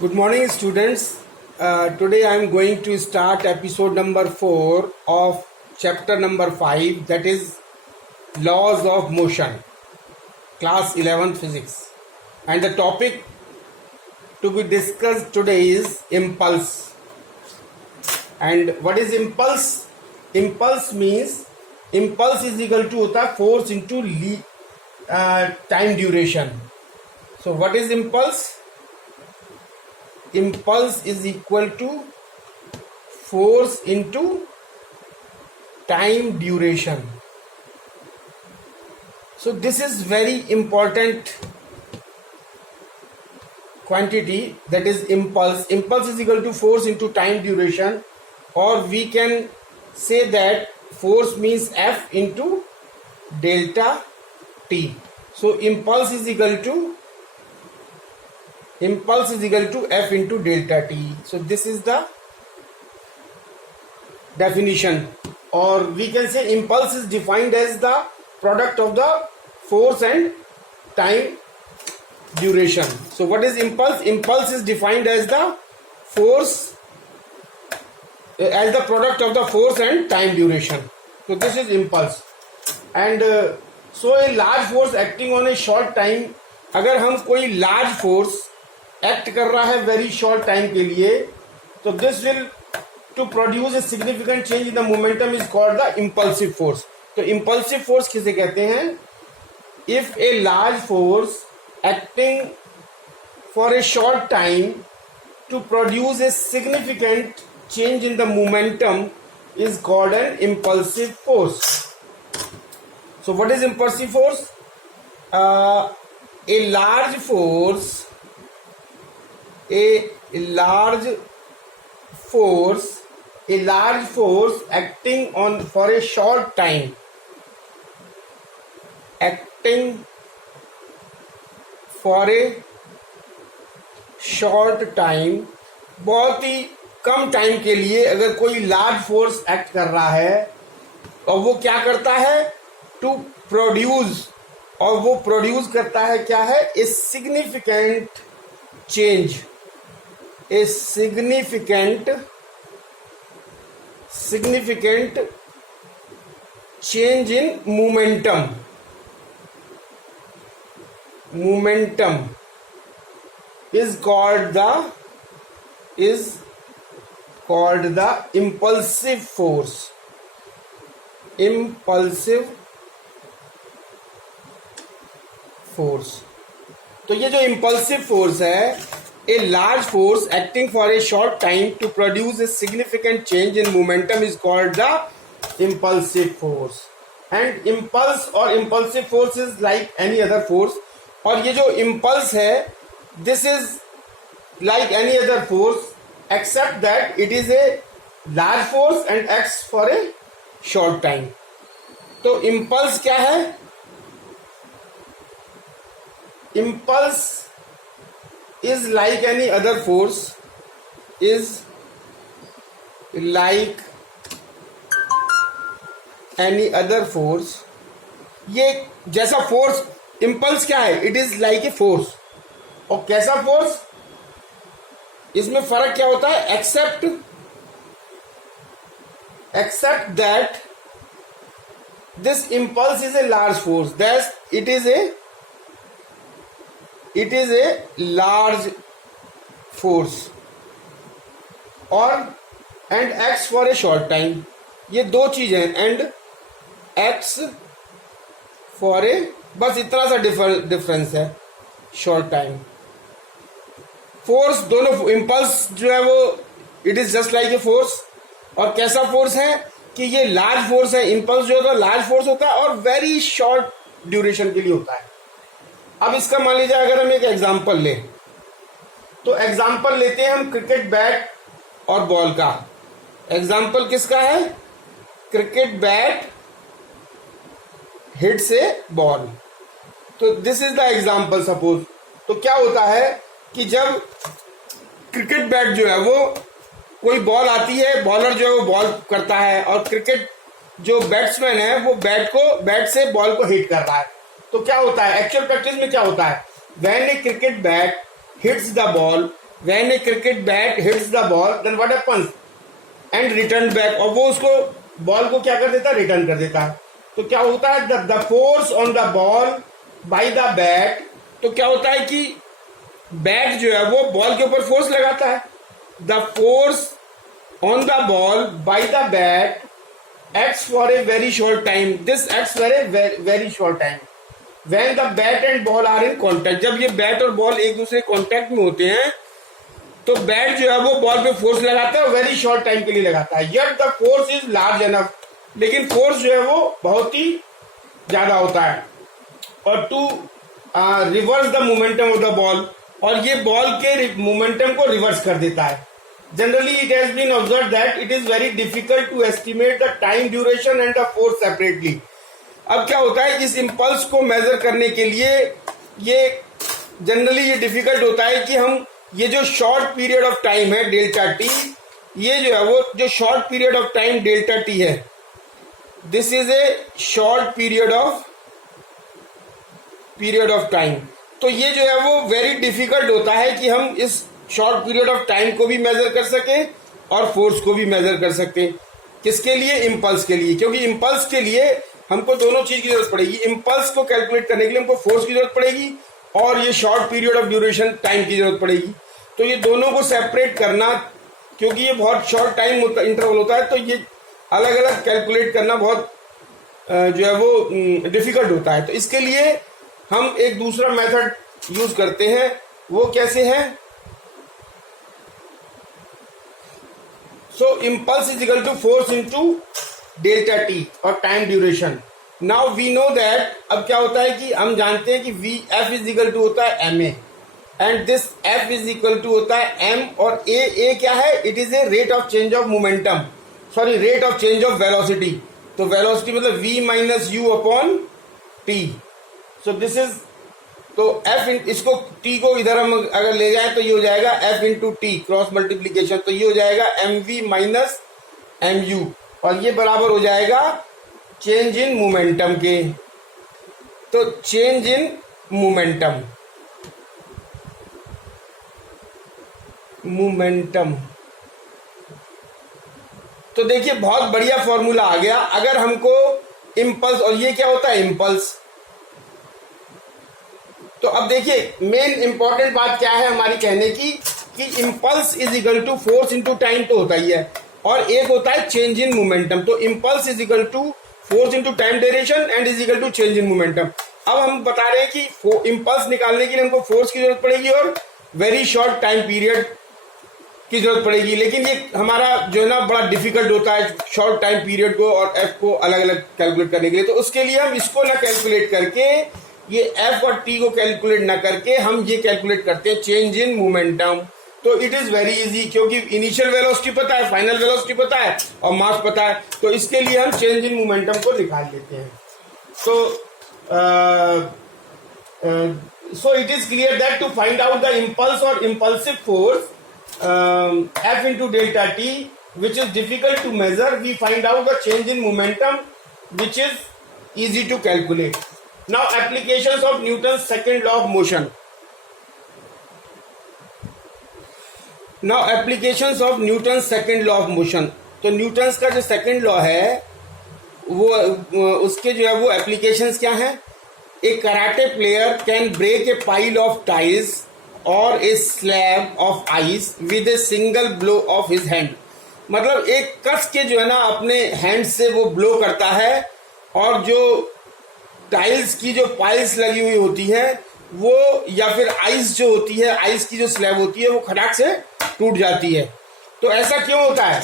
Good morning, students. Today I am going to start episode number 4 of chapter number 5, that is Laws of Motion, class 11 physics. And the topic to be discussed today is impulse. And what is impulse? Impulse means impulse is equal to होता है force into time duration. So what is impulse? Impulse is equal to force into time duration. So this is very important quantity, that is impulse. Impulse is equal to force into time duration, or we can say that force means F into delta T. So impulse is equal to F into delta T. So this is the definition, or we can say impulse is defined as the product of the force and time duration. So what is impulse? Impulse is defined as the force, as the product of the force and time duration. So this is impulse. And so a large force acting on a short time, अगर हम कोई large force act कर रहा है very short time के लिए, तो this will to produce a significant change in the momentum is called the impulsive force. तो इम्पल्सिव फोर्स किसे कहते हैं? If a large force acting for a short time to produce a significant change in the momentum is called an impulsive force. So what is impulsive force? A large force acting for a short time, बहुत ही कम time के लिए अगर कोई large force act कर रहा है, और वो क्या करता है? टू प्रोड्यूस, और वो प्रोड्यूस करता है क्या है? ए significant change, a significant change in momentum is called the impulsive force. तो ये जो impulsive force है, a large force acting for a short time to produce a significant change in momentum is called the impulsive force. And impulse or impulsive force is like any other force. और ये जो impulse है, this is like any other force except that it is a large force and acts for a short time. तो impulse क्या है? Impulse is like any other force, ये जैसा force, impulse क्या है? It is like a force. और कैसा force? इसमें फर्क क्या होता है? Except that this impulse is a large force, that it is a large force and acts for a short time. ये दो चीजें हैं, and acts for a, बस इतना सा डिफरेंस है, शॉर्ट टाइम. फोर्स दोनों, इम्पल्स जो है वो it is just like a force. और कैसा फोर्स है कि ये लार्ज फोर्स है. इम्पल्स जो होता है लार्ज फोर्स होता है और वेरी शॉर्ट ड्यूरेशन के लिए होता है. अब इसका मान लीजिए अगर हम एक एग्जाम्पल लें, तो एग्जाम्पल लेते हैं हम क्रिकेट बैट और बॉल का. एग्जाम्पल किसका है? क्रिकेट बैट हिट से बॉल. तो this is the example. Suppose, तो क्या होता है कि जब क्रिकेट बैट जो है वो, कोई बॉल आती है, बॉलर जो है वो बॉल करता है, और क्रिकेट जो बैट्समैन है वो बैट से बॉल को हिट कर रहा है. तो क्या होता है एक्चुअल प्रैक्टिस में? क्या होता है? When a cricket bat hits the ball, when a cricket bat hits the ball then what happens and return back, और वो उसको बॉल को क्या कर देता है, रिटर्न कर देता है। तो क्या होता है, the force on the ball by the bat, तो क्या होता है कि बैट जो है वो बॉल के ऊपर फोर्स लगाता है। The force on the ball by the bat acts for a very short time. This acts for a very short time. When the bat and ball are in contact, जब ये bat और ball एक दूसरे contact में होते हैं तो bat जो है वो बॉल पे फोर्स लगाता है, वेरी शॉर्ट टाइम के लिए लगाता है। Yet the force is large enough, लेकिन फोर्स जो है वो बहुत ही ज्यादा होता है और to reverse the momentum of the ball, और ये बॉल के मोमेंटम को रिवर्स कर देता है। Generally, it has been observed that it is very difficult to estimate the time duration and the force separately. अब क्या होता है, इस इम्पल्स को मेजर करने के लिए ये जनरली ये डिफिकल्ट होता है कि हम ये जो शॉर्ट पीरियड ऑफ टाइम है डेल्टा टी, ये जो है वो जो short period of time delta T है, this is a short period of time. तो ये जो है वो वेरी डिफिकल्ट होता है कि हम इस शॉर्ट पीरियड ऑफ टाइम को भी मेजर कर सके और फोर्स को भी मेजर कर सकते। किसके लिए, इम्पल्स के लिए, क्योंकि इम्पल्स के लिए हमको दोनों चीज की जरूरत पड़ेगी। इम्पल्स को कैलकुलेट करने के लिए हमको फोर्स की जरूरत पड़ेगी और ये short period of duration time की जरूरत पड़ेगी। तो ये दोनों को सेपरेट करना, क्योंकि ये बहुत शॉर्ट टाइम इंटरवल होता है, तो ये अलग अलग कैलकुलेट करना बहुत जो है वो डिफिकल्ट होता है। तो इसके लिए हम एक दूसरा मेथड यूज करते हैं। वो कैसे है, so impulse is equal to force into delta t और time duration. Now we know that, अब क्या होता है कि हम जानते हैं कि v f is equal to होता है ma and this f is equal to होता है m, और a क्या है, it is a rate of change of momentum, sorry rate of change of velocity। तो velocity मतलब v minus u upon t। so this is, तो f इसको t को इधर हम अगर ले जाए तो ये हो जाएगा f into T cross multiplication, तो ये हो जाएगा mv माइनस mu, और ये बराबर हो जाएगा चेंज इन मोमेंटम के। तो चेंज इन मोमेंटम, तो देखिए बहुत बढ़िया फॉर्मूला आ गया। अगर हमको इम्पल्स, और ये क्या होता है इम्पल्स, तो अब देखिए मेन इंपॉर्टेंट बात क्या है हमारी कहने की, कि impulse is equal to force into time तो होता ही है, और एक होता है चेंज इन मोमेंटम। तो impulse is equal to force into time duration and is equal to change in momentum. अब हम बता रहे हैं कि इम्पल्स निकालने के लिए हमको फोर्स की जरूरत पड़ेगी और वेरी शॉर्ट टाइम पीरियड की जरूरत पड़ेगी, लेकिन ये हमारा जो है ना बड़ा डिफिकल्ट होता है शॉर्ट टाइम पीरियड को और एफ को अलग अलग कैलकुलेट करने के लिए। तो उसके लिए हम इसको ना कैलकुलेट करके, ये f और t को कैलकुलेट ना करके, हम ये कैलकुलेट करते हैं चेंज इन मोमेंटम। तो इट इज वेरी इजी, क्योंकि इनिशियल वेलोसिटी पता है, फाइनल वेलोसिटी पता है और मास पता है, तो इसके लिए हम चेंज इन मोमेंटम को निकाल लेते हैं। So it is clear that to find out the impulse or impulsive force f into delta t, which is difficult to measure, we find out the change in momentum, which is easy to calculate. Now applications of Newton's second law of motion. Now applications of Newton's second law of motion. तो Newton's का जो second law है वो उसके जो है वो applications क्या हैं। A karate player can break a pile of tiles or a slab of ice with a single blow of his hand. मतलब एक कस के जो है ना अपने हैंड से वो ब्लो करता है और जो टाइल्स की जो पाइल्स लगी हुई होती हैं वो, या फिर आइस जो होती है, आइस की जो स्लैब होती है वो खटाक से टूट जाती है। तो ऐसा क्यों होता है?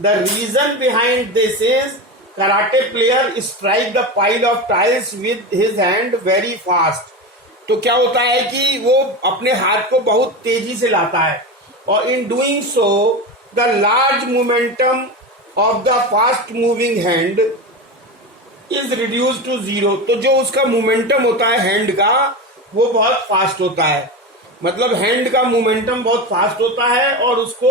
The reason behind this is karate player strike the pile of tiles with his hand very fast. तो क्या होता है कि वो अपने हाथ को बहुत तेजी से लाता है और in doing so the large momentum of the fast moving hand is reduce to zero. तो जो उसका मोमेंटम होता है हैंड का वो बहुत फास्ट होता है, मतलब हैंड का मोमेंटम बहुत फास्ट होता है और उसको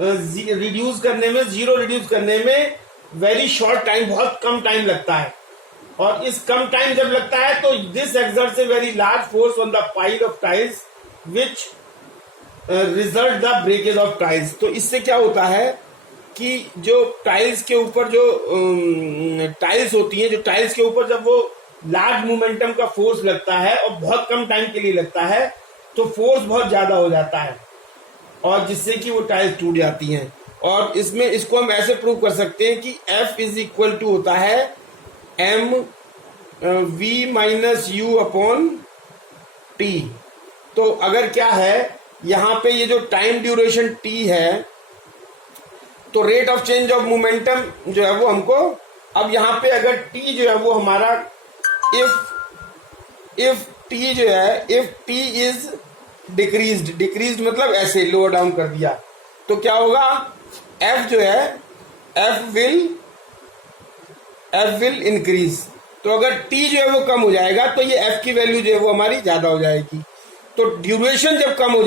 रिड्यूस करने में, जीरो रिड्यूस करने में वेरी शॉर्ट टाइम, बहुत कम टाइम लगता है। और इस कम टाइम जब लगता है तो this exerts a very large force on the pile of tiles which result the breakage of tiles. तो इससे क्या होता है कि जो टाइल्स के ऊपर जो टाइल्स होती हैं, जो टाइल्स के ऊपर जब वो लार्ज मोमेंटम का फोर्स लगता है और बहुत कम टाइम के लिए लगता है तो फोर्स बहुत ज्यादा हो जाता है और जिससे कि वो टाइल्स टूट जाती हैं। और इसमें इसको हम ऐसे प्रूव कर सकते हैं कि F इज इक्वल टू होता है m v minus you upon T. तो अगर क्या है यहां पे ये जो टाइम ड्यूरेशन t है तो rate of change of momentum जो है वो हमको, अब यहां पे अगर t जो है वो हमारा इफ t जो है, इफ t इज डिक्रीज्ड मतलब ऐसे लोअर डाउन कर दिया तो क्या होगा, f जो है f विल इंक्रीज। तो अगर t जो है वो कम हो जाएगा तो ये f की वैल्यू जो है वो हमारी ज्यादा हो जाएगी। तो ड्यूरेशन जब कम हो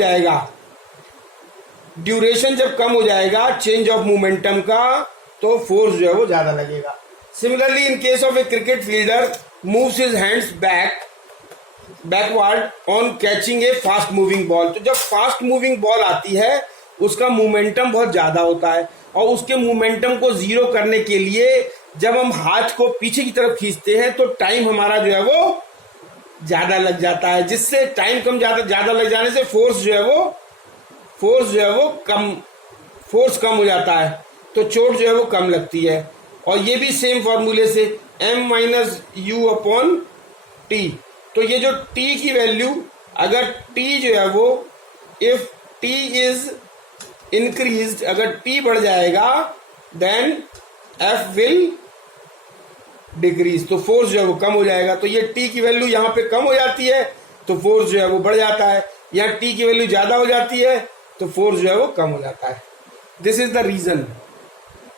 जाएगा चेंज ऑफ मोमेंटम का तो फोर्स जो है वो ज्यादा लगेगा। Similarly in case of A cricket fielder moves his hands backward on catching A fast moving ball. तो जब फास्ट मूविंग बॉल आती है उसका मोमेंटम बहुत ज्यादा होता है और उसके मोमेंटम को जीरो करने के लिए जब हम हाथ को पीछे की तरफ खींचते हैं तो टाइम हमारा जो है वो ज्यादा लग जाता है, जिससे टाइम ज्यादा लग जाने से फोर्स जो है वो कम हो जाता है तो चोट जो है वो कम लगती है। और ये भी सेम फॉर्मूले से m minus you upon T. तो ये जो t की वैल्यू, अगर t जो है वो इफ t इज इंक्रीज्ड, अगर t बढ़ जाएगा देन f विल डिक्रीज, तो फोर्स जो है वो कम हो जाएगा। तो ये t की वैल्यू यहाँ पे कम हो जाती है तो फोर्स जो है वो बढ़ जाता है, यहाँ t की वैल्यू ज्यादा हो जाती है तो फोर्स जो है वो कम हो जाता है। This is the reason.